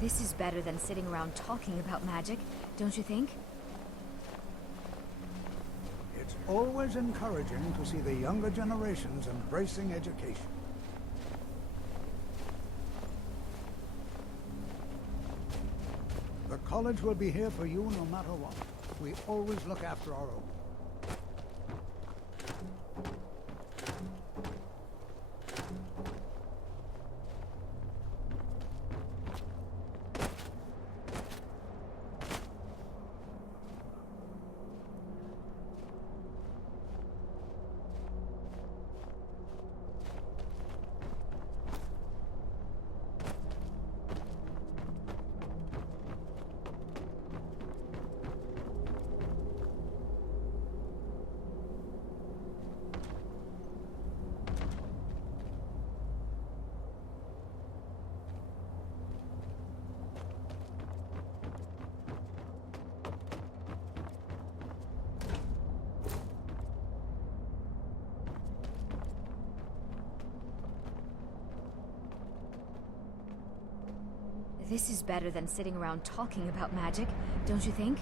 This is better than sitting around talking about magic, don't you think? It's always encouraging to see the younger generations embracing education. The college will be here for you no matter what. We always look after our own. This is better than sitting around talking about magic, don't you think?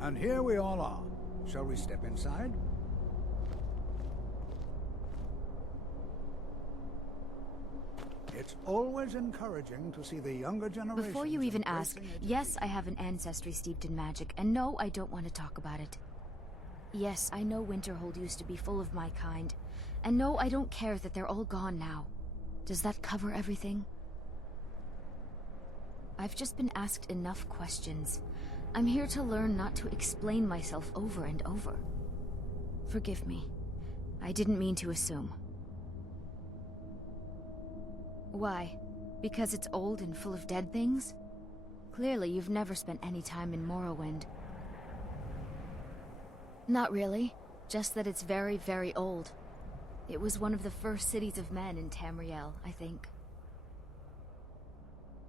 And here we all are. Shall we step inside? It's always encouraging to see the younger generation. Before you even ask, yes, I have an ancestry steeped in magic, and no, I don't want to talk about it. Yes, I know Winterhold used to be full of my kind, and no, I don't care that they're all gone now. Does that cover everything? I've just been asked enough questions. I'm here to learn, not to explain myself over and over. Forgive me. I didn't mean to assume. Why? Because it's old and full of dead things? Clearly, you've never spent any time in Morrowind. Not really. Just that it's very, very old. It was one of the first cities of men in Tamriel, I think.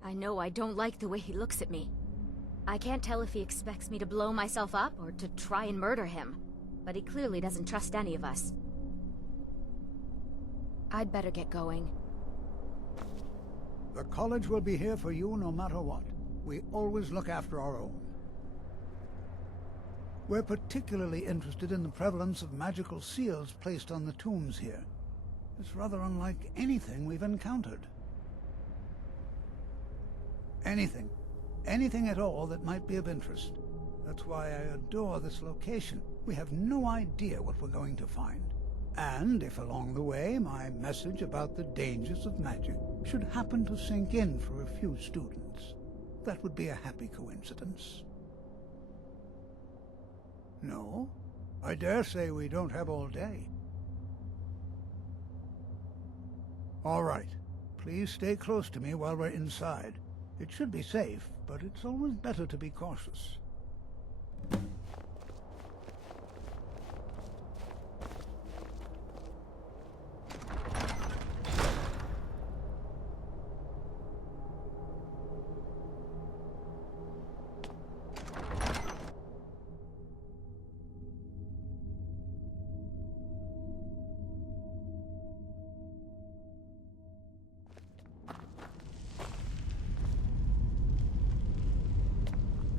I know I don't like the way he looks at me. I can't tell if he expects me to blow myself up or to try and murder him, but he clearly doesn't trust any of us. I'd better get going. The college will be here for you no matter what. We always look after our own. We're particularly interested in the prevalence of magical seals placed on the tombs here. It's rather unlike anything we've encountered. Anything at all that might be of interest. That's why I adore this location. We have no idea what we're going to find. And if along the way my message about the dangers of magic should happen to sink in for a few students, that would be a happy coincidence. No? I dare say we don't have all day. All right. Please stay close to me while we're inside. It should be safe, but it's always better to be cautious.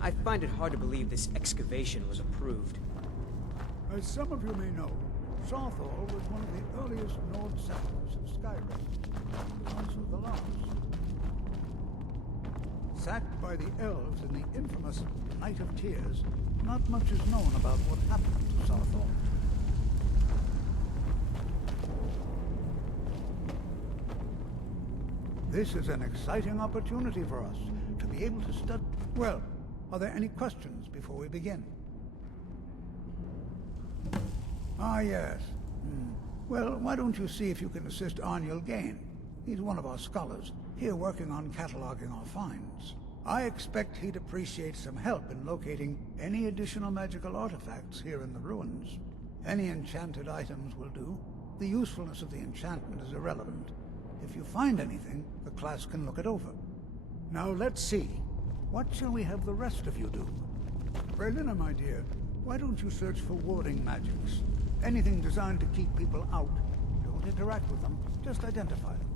I find it hard to believe this excavation was approved. As some of you may know, Saarthal was one of the earliest Nord settlers of Skyrim, and also the last. Sacked by the elves in the infamous Night of Tears, not much is known about what happened to Saarthal. This is an exciting opportunity for us to be able to study. Well, are there any questions before we begin? Ah, yes. Well, why don't you see if you can assist Arniel Gain? He's one of our scholars, here working on cataloging our finds. I expect he'd appreciate some help in locating any additional magical artifacts here in the ruins. Any enchanted items will do. The usefulness of the enchantment is irrelevant. If you find anything, the class can look it over. Now let's see. What shall we have the rest of you do? Berlina, my dear, why don't you search for warding magics? Anything designed to keep people out. Don't interact with them, just identify them.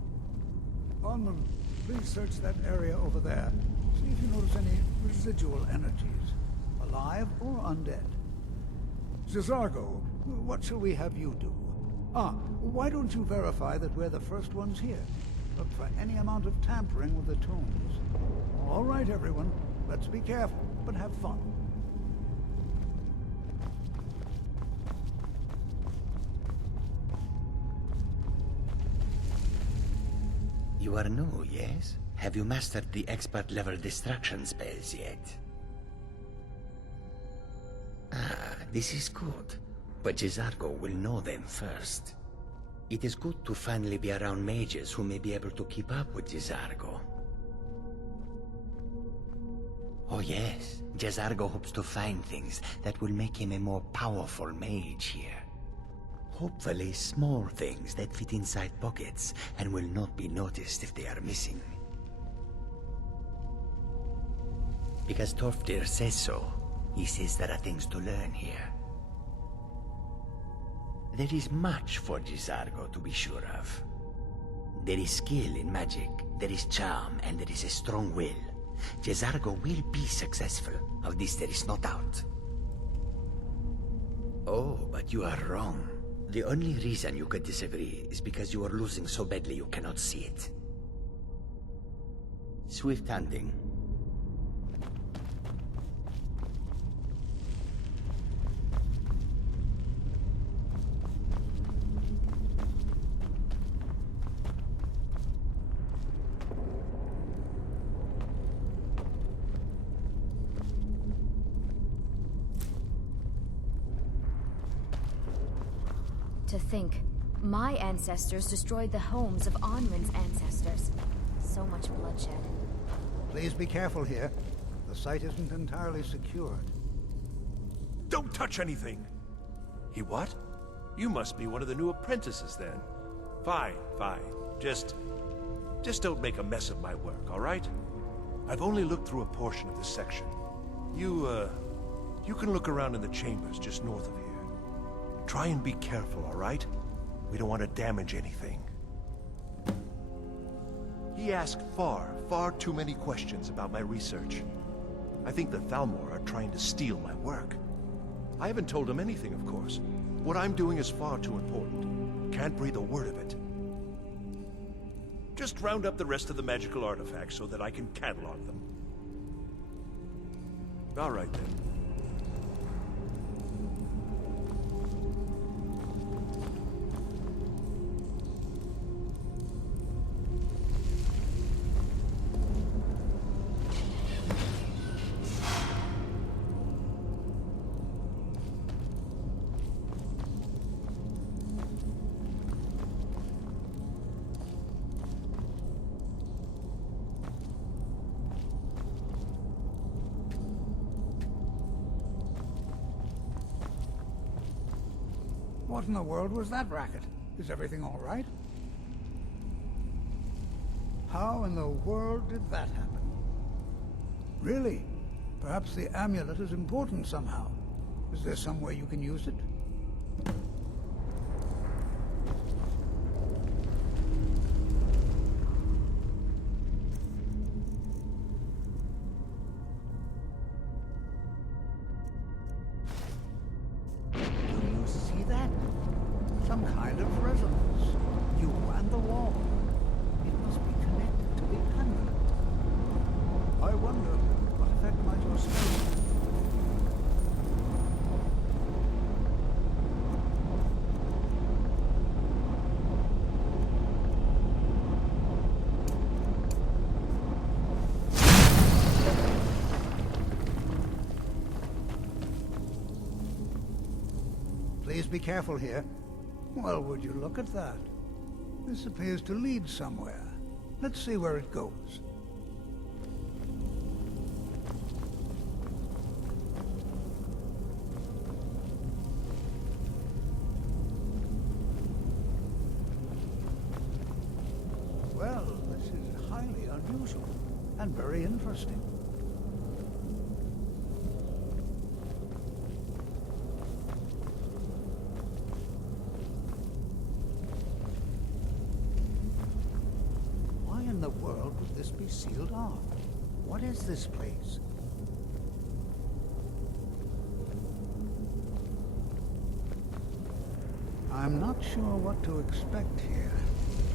Onman, please search that area over there. See if you notice any residual energies, alive or undead. Zizargo, what shall we have you do? Why don't you verify that we're the first ones here? Look for any amount of tampering with the tombs. All right, everyone. Let's be careful, but have fun. You are new, yes? Have you mastered the expert-level distraction spells yet? Ah, this is good. But Jizargo will know them first. It is good to finally be around mages who may be able to keep up with Jizargo. Oh yes, Jizargo hopes to find things that will make him a more powerful mage here. Hopefully small things that fit inside pockets and will not be noticed if they are missing. Because Torfdir says so, he says there are things to learn here. There is much for Jizargo to be sure of. There is skill in magic, there is charm, and there is a strong will. Jizargo will be successful, of this there is no doubt. Oh, but you are wrong. The only reason you could disagree is because you are losing so badly you cannot see it. Swift hunting. To think, my ancestors destroyed the homes of Onrin's ancestors. So much bloodshed. Please be careful here. The site isn't entirely secured. Don't touch anything! He what? You must be one of the new apprentices then. Fine, fine. Just don't make a mess of my work, all right? I've only looked through a portion of this section. You can look around in the chambers just north of here. Try and be careful, all right? We don't want to damage anything. He asked far too many questions about my research. I think the Thalmor are trying to steal my work. I haven't told him anything, of course. What I'm doing is far too important. Can't breathe a word of it. Just round up the rest of the magical artifacts so that I can catalog them. All right, then. What in the world was that racket? Is everything all right? How in the world did that happen? Really? Perhaps the amulet is important somehow. Is there some way you can use it? Some kind of resonance. You and the wall. It must be connected to the amulet. I wonder what effect might your spell. Please be careful here. Well, would you look at that? This appears to lead somewhere. Let's see where it goes. Well, this is highly unusual and very interesting. Why in the world would this be sealed off? What is this place? I'm not sure what to expect here.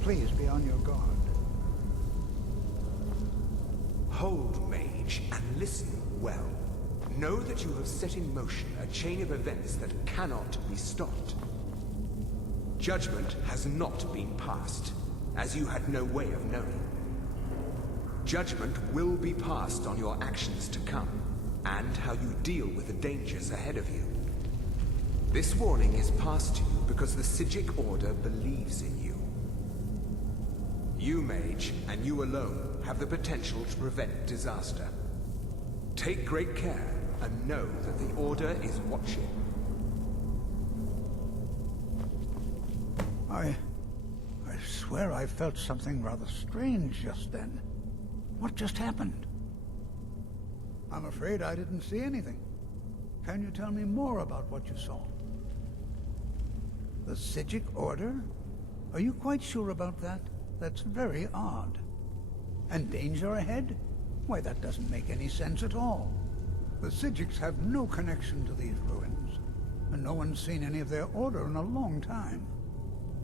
Please be on your guard. Hold, mage, and listen well. Know that you have set in motion a chain of events that cannot be stopped. Judgment has not been passed, as you had no way of knowing. Judgment will be passed on your actions to come, and how you deal with the dangers ahead of you. This warning is passed to you because the Psijic Order believes in you. You, mage, and you alone, have the potential to prevent disaster. Take great care, and know that the Order is watching. I swear I felt something rather strange just then. What just happened? I'm afraid I didn't see anything. Can you tell me more about what you saw? The Psijic Order? Are you quite sure about that? That's very odd. And danger ahead? Why, that doesn't make any sense at all. The Psijics have no connection to these ruins, and no one's seen any of their order in a long time.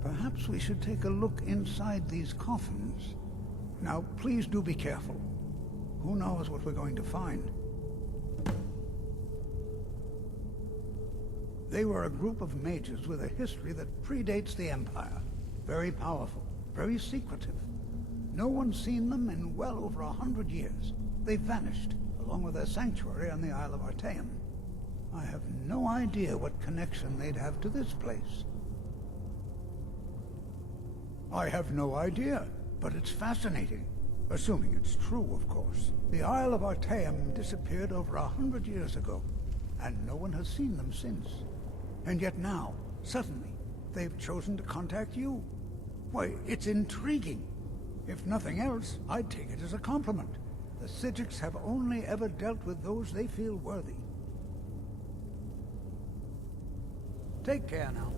Perhaps we should take a look inside these coffins. Now, please do be careful. Who knows what we're going to find? They were a group of mages with a history that predates the Empire. Very powerful, very secretive. No one's seen them in well over 100 years. They vanished, along with their sanctuary on the Isle of Artaeum. I have no idea what connection they'd have to this place. I have no idea, but it's fascinating. Assuming it's true, of course. The Isle of Artaeum disappeared over 100 years ago, and no one has seen them since. And yet now, suddenly, they've chosen to contact you. Why, it's intriguing. If nothing else, I'd take it as a compliment. The Psijics have only ever dealt with those they feel worthy. Take care now.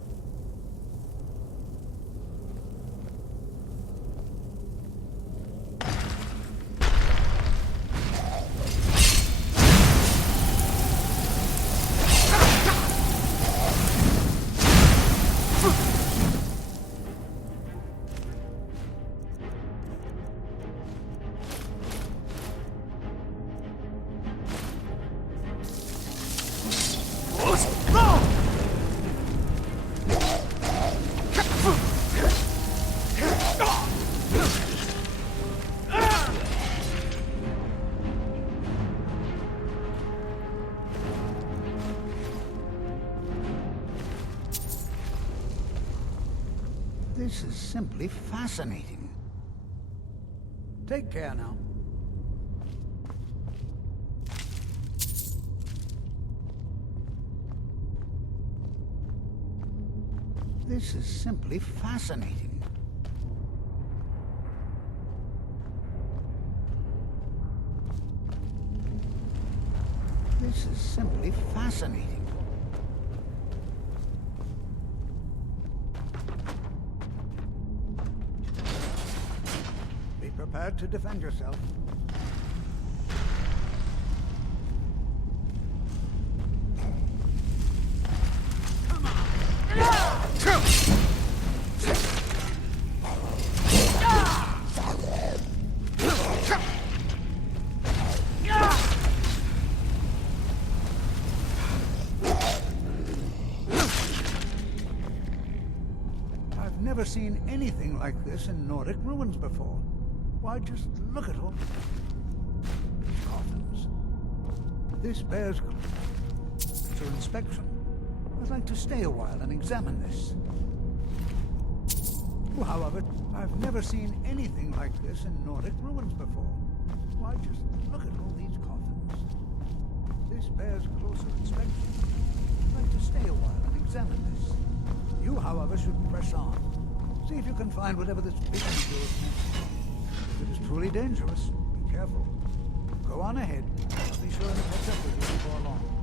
This is simply fascinating. Take care now. This is simply fascinating. This is simply fascinating. Be prepared to defend yourself. I've never seen anything like this in Nordic ruins before. Why, just look at all these coffins. This bears to inspection. I'd like to stay a while and examine this. However, I've never seen anything like this in Nordic ruins before. Why, just look at all these coffins. This bears closer inspection. I'd like to stay a while and examine this. You, however, should press on. See if you can find whatever this vision of yours meant. If it is truly dangerous, be careful. Go on ahead. I'll be sure to catch up with you before long.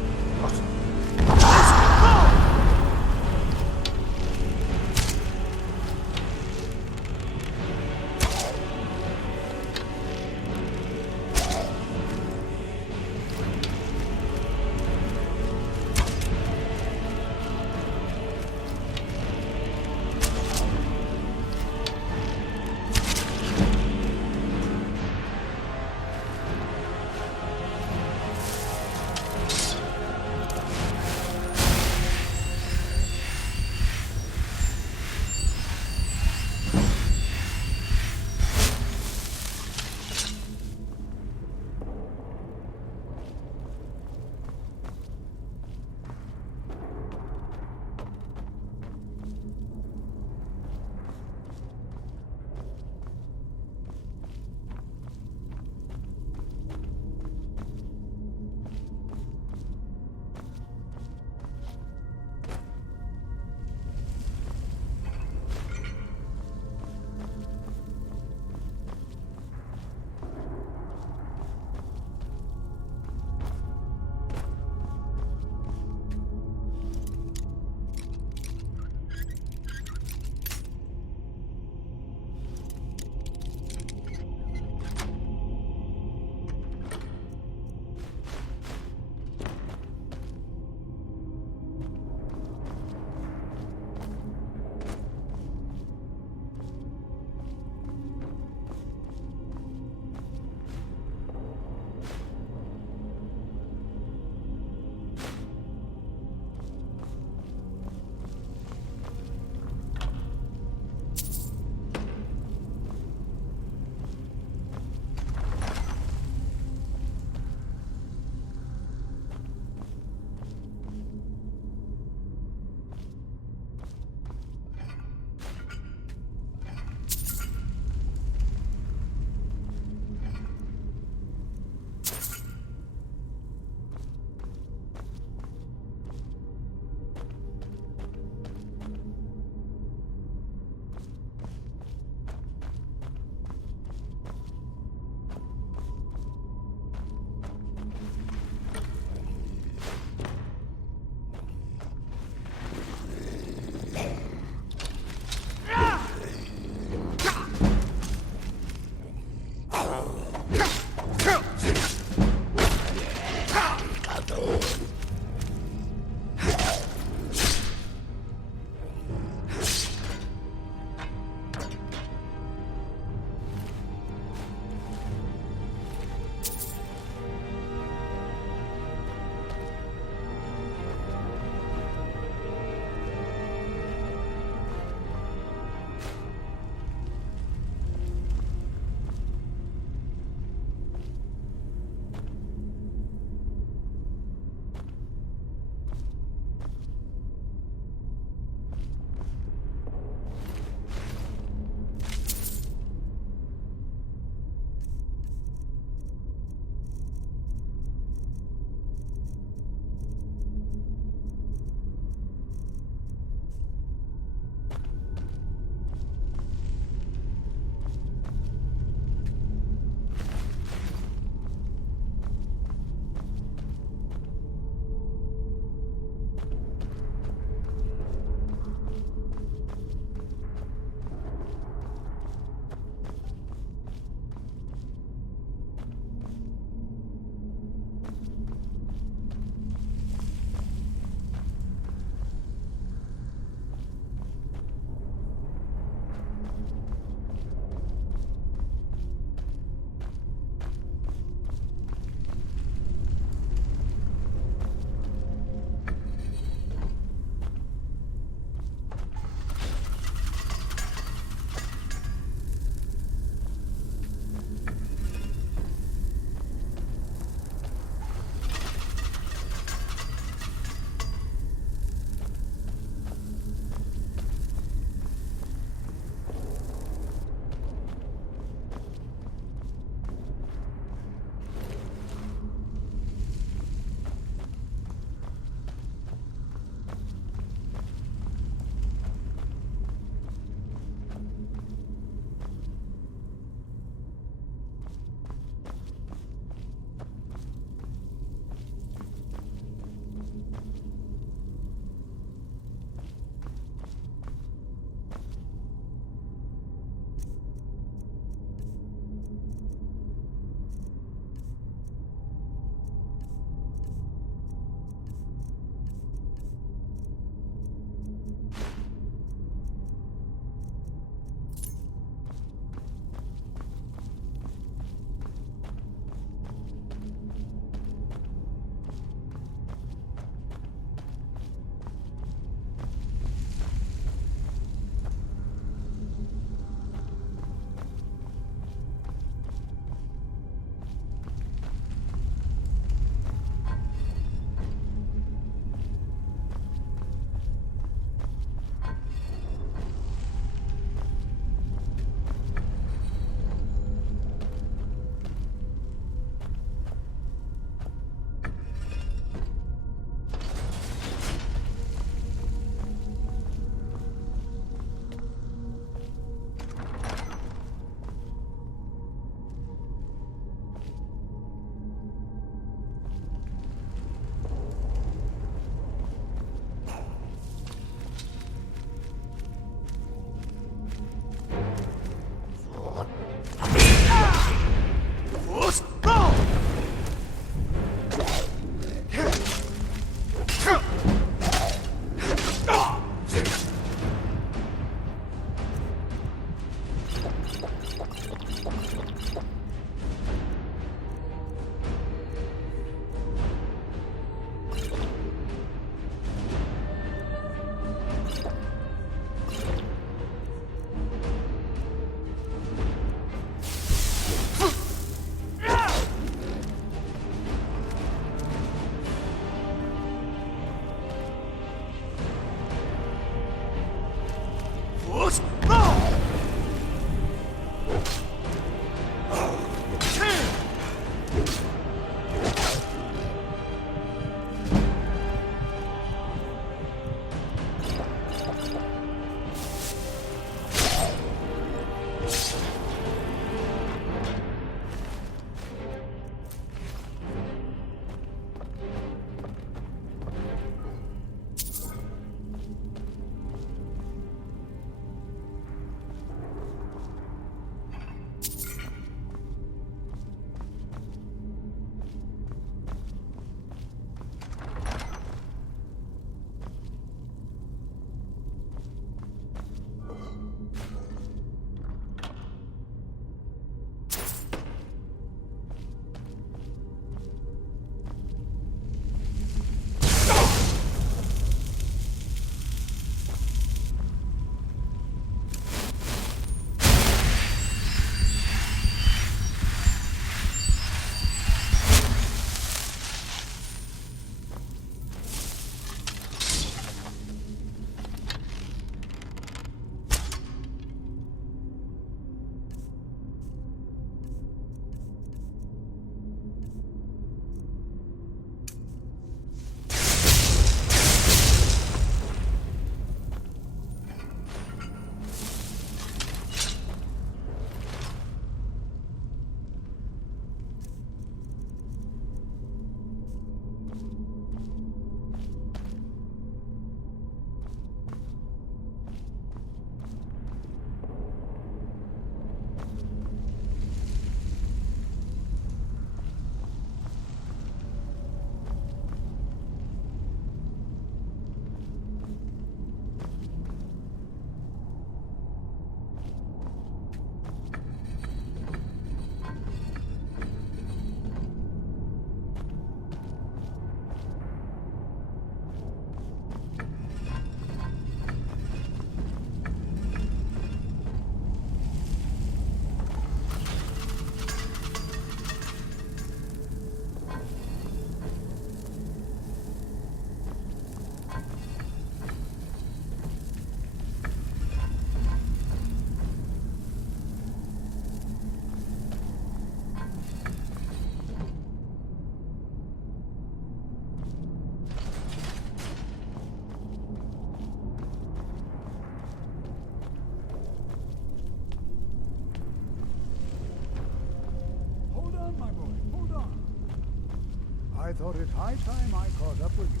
thought it high time I caught up with you.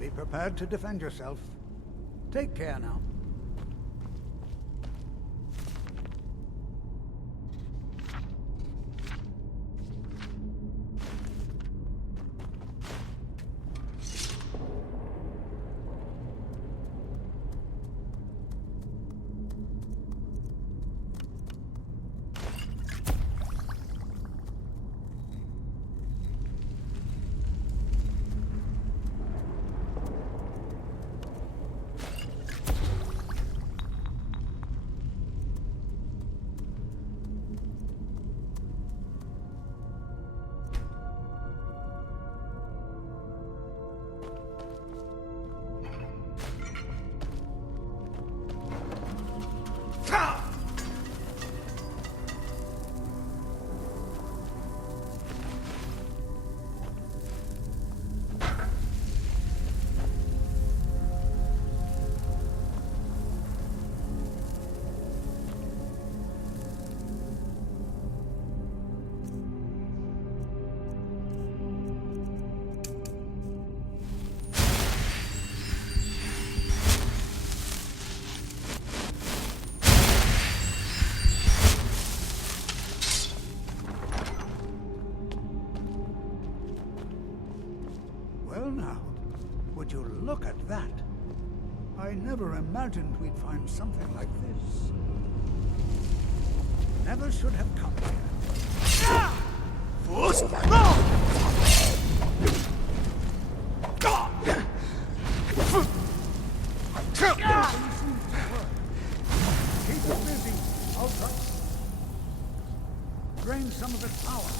Be prepared to defend yourself. Take care now. Well now, would you look at that? I never imagined we'd find something like this. Never should have come here. Keep it busy. I'll try. Drain some of its power.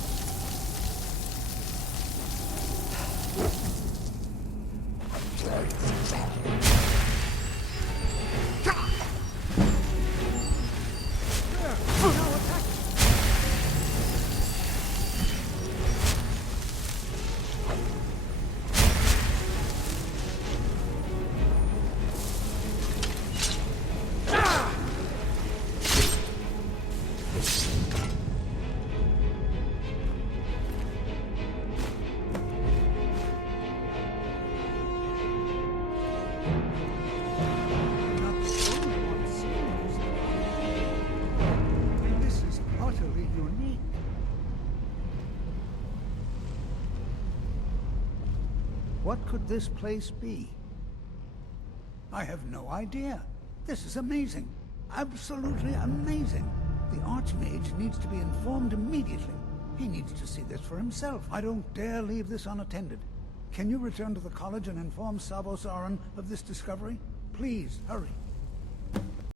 What could this place be? I have no idea. This is amazing. Absolutely amazing. The Archmage needs to be informed immediately. He needs to see this for himself. I don't dare leave this unattended. Can you return to the college and inform Sabo Saran of this discovery? Please, hurry.